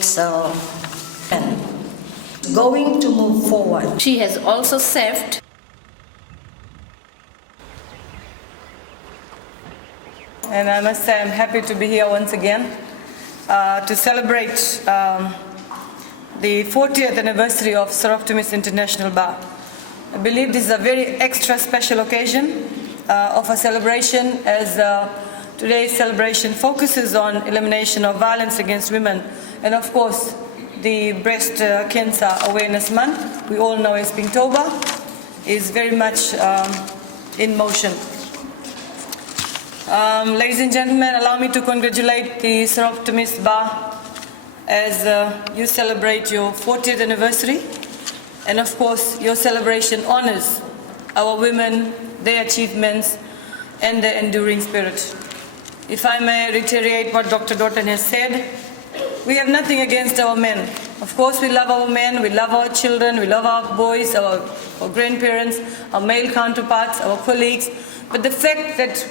So, going to move forward. She has also served. And I must say I'm happy to be here once again to celebrate the 40th anniversary of Soroptimist International Bar. I believe this is a very extra special occasion of a celebration, as today's celebration focuses on elimination of violence against women and of course the breast cancer awareness month, we all know as Pinktober, is very much in motion. Ladies and gentlemen, allow me to congratulate the Soroptimist Bar as you celebrate your 40th anniversary, and of course your celebration honors our women, their achievements and their enduring spirit. If I may reiterate what Dr. Doughton has said, we have nothing against our men. Of course we love our men, we love our children, we love our boys, our grandparents, our male counterparts, our colleagues, but the fact that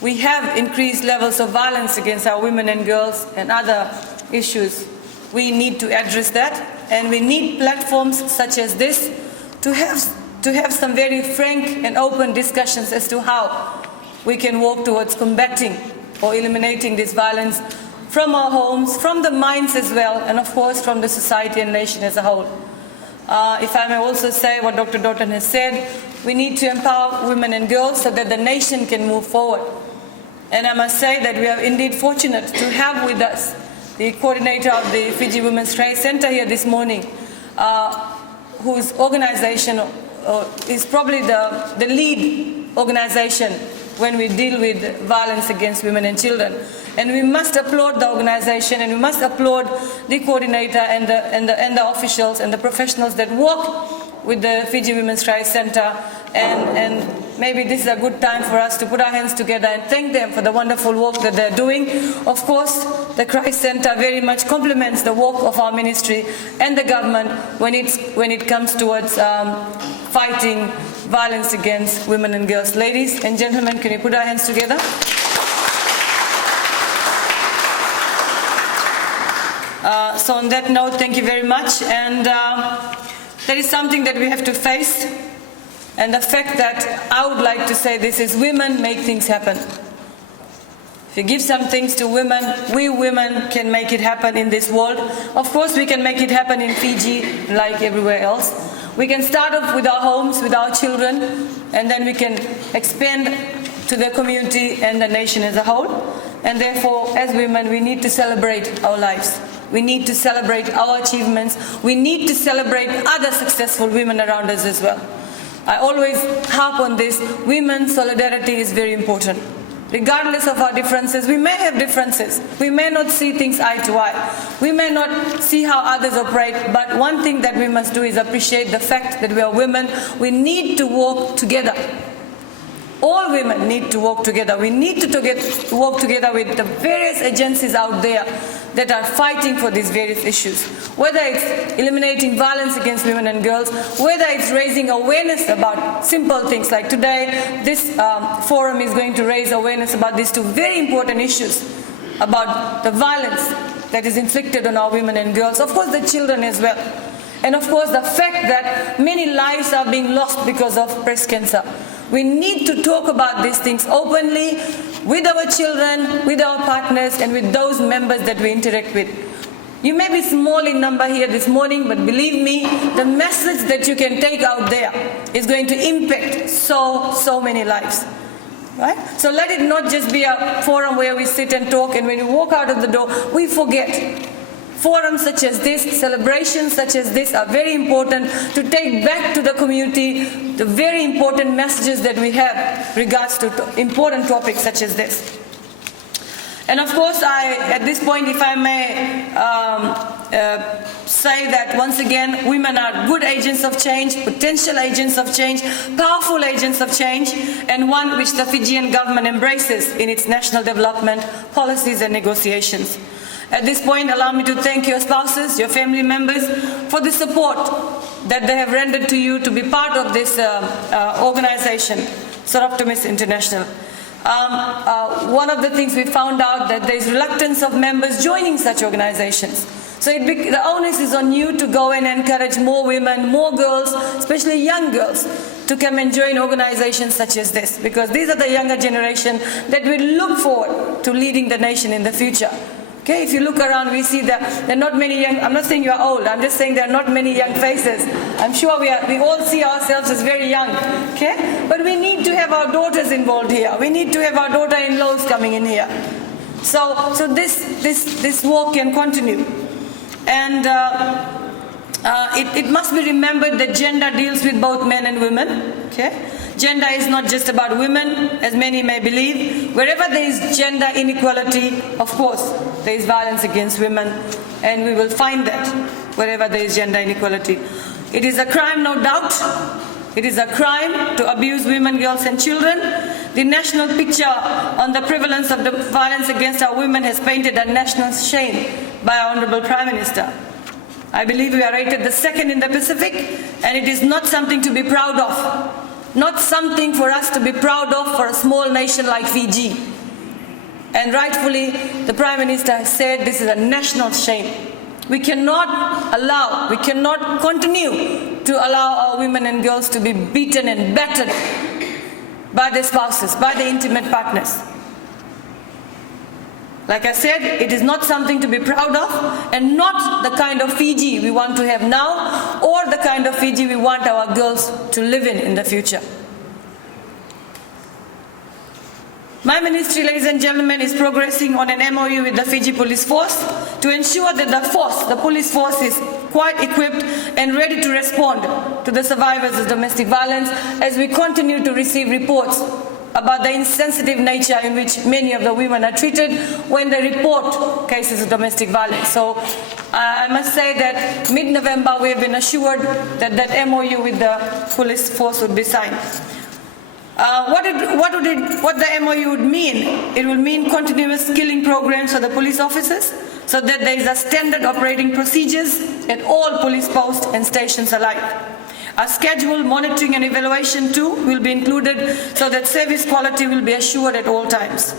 we have increased levels of violence against our women and girls and other issues, we need to address that, and we need platforms such as this to have some very frank and open discussions as to how we can work towards combating or eliminating this violence from our homes, from the minds as well, and of course from the society and nation as a whole. If I may also say what Dr. Doughton has said, we need to empower women and girls so that the nation can move forward. And I must say that we are indeed fortunate to have with us the coordinator of the Fiji Women's Rights Center here this morning, whose organization is probably the lead organization when we deal with violence against women and children. And we must applaud the organization, and we must applaud the coordinator and the officials and the professionals that work with the Fiji Women's Rights Center. And maybe this is a good time for us to put our hands together and thank them for the wonderful work that they're doing. Of course, the Christ Center very much complements the work of our ministry and the government when it comes towards fighting violence against women and girls. Ladies and gentlemen, can we put our hands together? So on that note, thank you very much. And there is something that we have to face. And the fact that I would like to say this is women make things happen. If you give some things to women, we women can make it happen in this world. Of course we can make it happen in Fiji like everywhere else. We can start off with our homes, with our children, and then we can expand to the community and the nation as a whole. And therefore, as women, we need to celebrate our lives. We need to celebrate our achievements. We need to celebrate other successful women around us as well. I always harp on this. Women's solidarity is very important. Regardless of our differences, we may have differences. We may not see things eye to eye. We may not see how others operate, but one thing that we must do is appreciate the fact that we are women. We need to work together. All women need to work together. We need to work together with the various agencies out there that are fighting for these various issues. Whether it's eliminating violence against women and girls, whether it's raising awareness about simple things like today, this forum is going to raise awareness about these two very important issues, about the violence that is inflicted on our women and girls, of course the children as well. And of course the fact that many lives are being lost because of breast cancer. We need to talk about these things openly with our children, with our partners, and with those members that we interact with. You may be small in number here this morning, but believe me, the message that you can take out there is going to impact so many lives. Right? So let it not just be a forum where we sit and talk, and when we walk out of the door, we forget. Forums such as this, celebrations such as this are very important to take back to the community the very important messages that we have regards to important topics such as this. And of course, at this point, if I may say that once again, women are good agents of change, potential agents of change, powerful agents of change, and one which the Fijian government embraces in its national development policies and negotiations. At this point, allow me to thank your spouses, your family members, for the support that they have rendered to you to be part of this organization, Soroptimist International. One of the things we found out that there is reluctance of members joining such organizations. So the onus is on you to go and encourage more women, more girls, especially young girls, to come and join organizations such as this, because these are the younger generation that will look forward to leading the nation in the future. Okay, if you look around, we see that there are not many young, I'm not saying you are old, I'm just saying there are not many young faces. I'm sure we all see ourselves as very young, okay? But we need to have our daughters involved here. We need to have our daughter-in-laws coming in here. So this work can continue. And it must be remembered that gender deals with both men and women, okay? Gender is not just about women, as many may believe. Wherever there is gender inequality, of course, there is violence against women, and we will find that wherever there is gender inequality. It is a crime, no doubt. It is a crime to abuse women, girls, and children. The national picture on the prevalence of the violence against our women has painted a national shame by our Honorable Prime Minister. I believe we are rated the second in the Pacific, and it is not something to be proud of. Not something for us to be proud of for a small nation like Fiji. And rightfully, the Prime Minister has said this is a national shame. We cannot continue to allow our women and girls to be beaten and battered by their spouses, by their intimate partners. Like I said, it is not something to be proud of, and not the kind of Fiji we want to have now, or the kind of Fiji we want our girls to live in the future. My ministry, ladies and gentlemen, is progressing on an MOU with the Fiji Police Force to ensure that the police force is quite equipped and ready to respond to the survivors of domestic violence, as we continue to receive reports about the insensitive nature in which many of the women are treated when they report cases of domestic violence. So I must say that mid-November we have been assured that that MOU with the police force would be signed. What the MOU would mean? It will mean continuous skilling programs for the police officers, so that there is a standard operating procedures at all police posts and stations alike. A scheduled monitoring and evaluation too will be included, so that service quality will be assured at all times.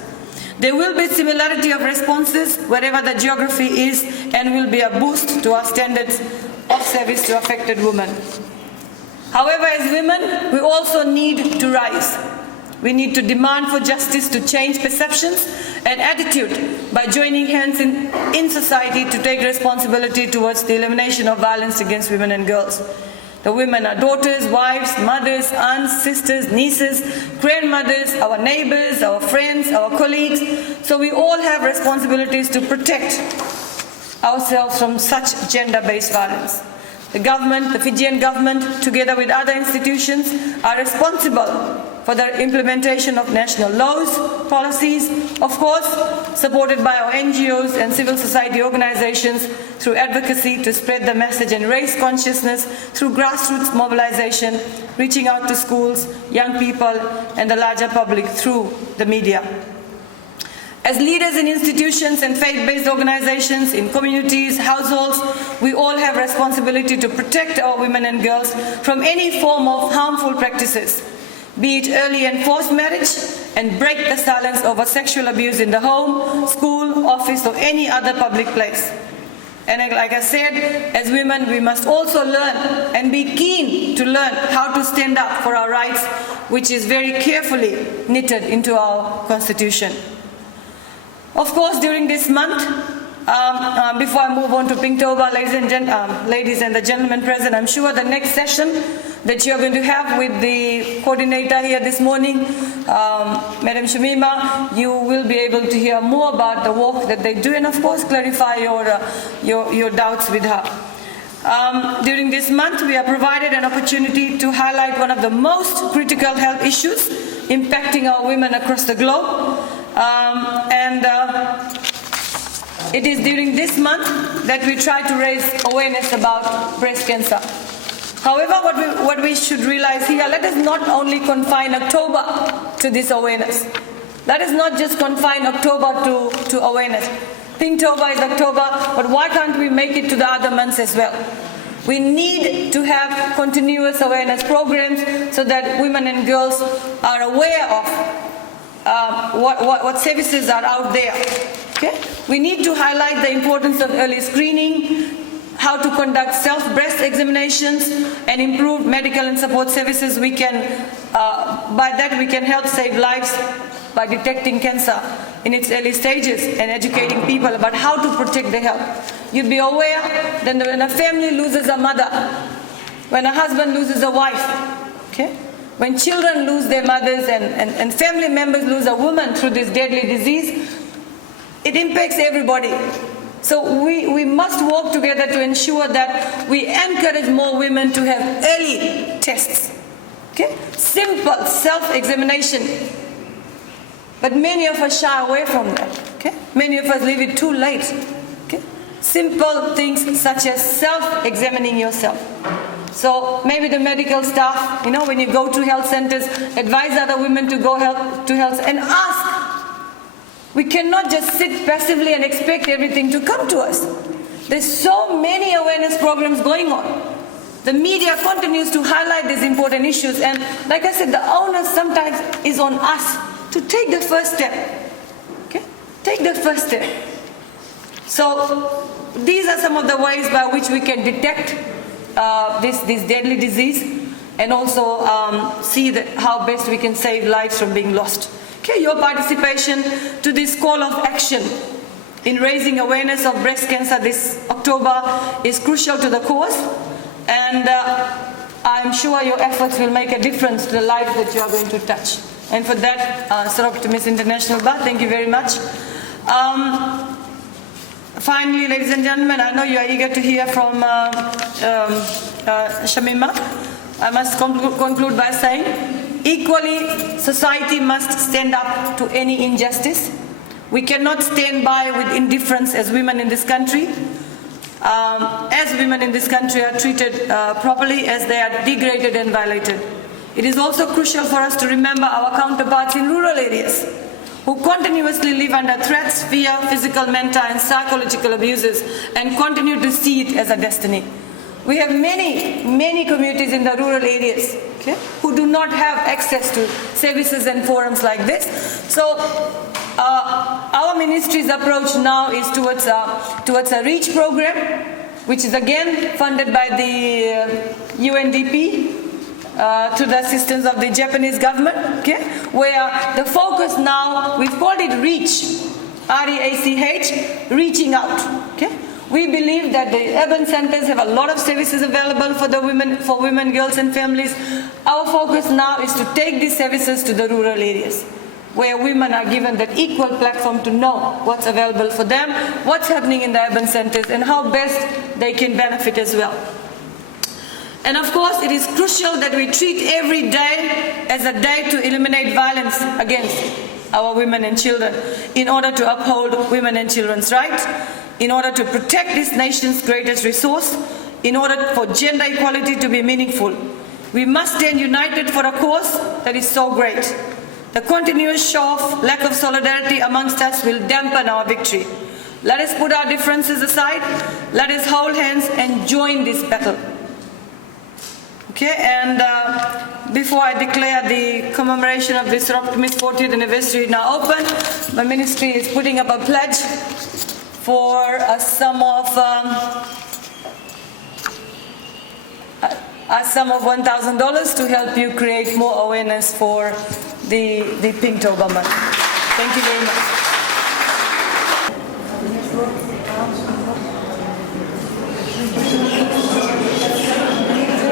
There will be similarity of responses wherever the geography is, and will be a boost to our standards of service to affected women. However, as women, we also need to rise. We need to demand for justice, to change perceptions and attitude by joining hands in society to take responsibility towards the elimination of violence against women and girls. The women are daughters, wives, mothers, aunts, sisters, nieces, grandmothers, our neighbors, our friends, our colleagues. So we all have responsibilities to protect ourselves from such gender-based violence. The government, the Fijian government, together with other institutions, are responsible for the implementation of national laws, policies, of course, supported by our NGOs and civil society organizations through advocacy to spread the message and raise consciousness through grassroots mobilization, reaching out to schools, young people, and the larger public through the media. As leaders in institutions and faith-based organizations, in communities, households, we all have responsibility to protect our women and girls from any form of harmful practices, be it early and forced marriage, and break the silence over sexual abuse in the home, school, office, or any other public place. And like I said, as women, we must also learn and be keen to learn how to stand up for our rights, which is very carefully knitted into our Constitution. Of course, during this month, before I move on to Pinktober, ladies and the gentlemen present, I'm sure the next session that you're going to have with the coordinator here this morning, Madam Shamima, you will be able to hear more about the work that they do, and of course clarify your doubts with her. During this month, we are provided an opportunity to highlight one of the most critical health issues impacting our women across the globe. It is during this month that we try to raise awareness about breast cancer. However, what we should realize here, let us not only confine October to this awareness. Let us not just confine October to awareness. Pinktober is October, but why can't we make it to the other months as well? We need to have continuous awareness programs so that women and girls are aware of what services are out there. Okay? We need to highlight the importance of early screening, how to conduct self-breast examinations, and improve medical and support services. We can, by that we can help save lives by detecting cancer in its early stages and educating people about how to protect their health. You'd be aware that when a family loses a mother, when a husband loses a wife, okay? When children lose their mothers and family members lose a woman through this deadly disease, it impacts everybody. So we must work together to ensure that we encourage more women to have early tests. Okay? Simple self-examination. But many of us shy away from that. Okay? Many of us leave it too late. Okay? Simple things such as self-examining yourself. So maybe the medical staff, when you go to health centers, advise other women to go to health and ask. We cannot just sit passively and expect everything to come to us. There's so many awareness programs going on. The media continues to highlight these important issues, and like I said, the onus sometimes is on us to take the first step. Okay? Take the first step. So these are some of the ways by which we can detect this deadly disease and also see how best we can save lives from being lost. Okay, your participation to this call of action in raising awareness of breast cancer this October is crucial to the cause, and I'm sure your efforts will make a difference to the lives that you are going to touch. And for that, Soroptimist International Bar, thank you very much. Finally, ladies and gentlemen, I know you are eager to hear from Shamima. I must conclude by saying, equally, society must stand up to any injustice. We cannot stand by with indifference as women in this country. As women in this country are treated properly, as they are degraded and violated. It is also crucial for us to remember our counterparts in rural areas who continuously live under threats, fear, physical, mental and psychological abuses, and continue to see it as a destiny. We have many communities in the rural areas, okay, who do not have access to services and forums like this. So our ministry's approach now is towards a REACH program, which is again funded by the UNDP to the assistance of the Japanese government, okay, where the focus now, we've called it REACH, R-E-A-C-H, reaching out. Okay. We believe that the urban centers have a lot of services available for women, girls and families. Our focus now is to take these services to the rural areas, where women are given that equal platform to know what's available for them, what's happening in the urban centers, and how best they can benefit as well. And of course, it is crucial that we treat every day as a day to eliminate violence against our women and children in order to uphold women and children's rights, in order to protect this nation's greatest resource, in order for gender equality to be meaningful. We must stand united for a cause that is so great. The continuous show of lack of solidarity amongst us will dampen our victory. Let us put our differences aside, let us hold hands and join this battle. Okay, and before I declare the commemoration of this Soroptimist 40th anniversary now open, my ministry is putting up a pledge for a sum of $1,000 to help you create more awareness for the Pinktober month. Thank you very much.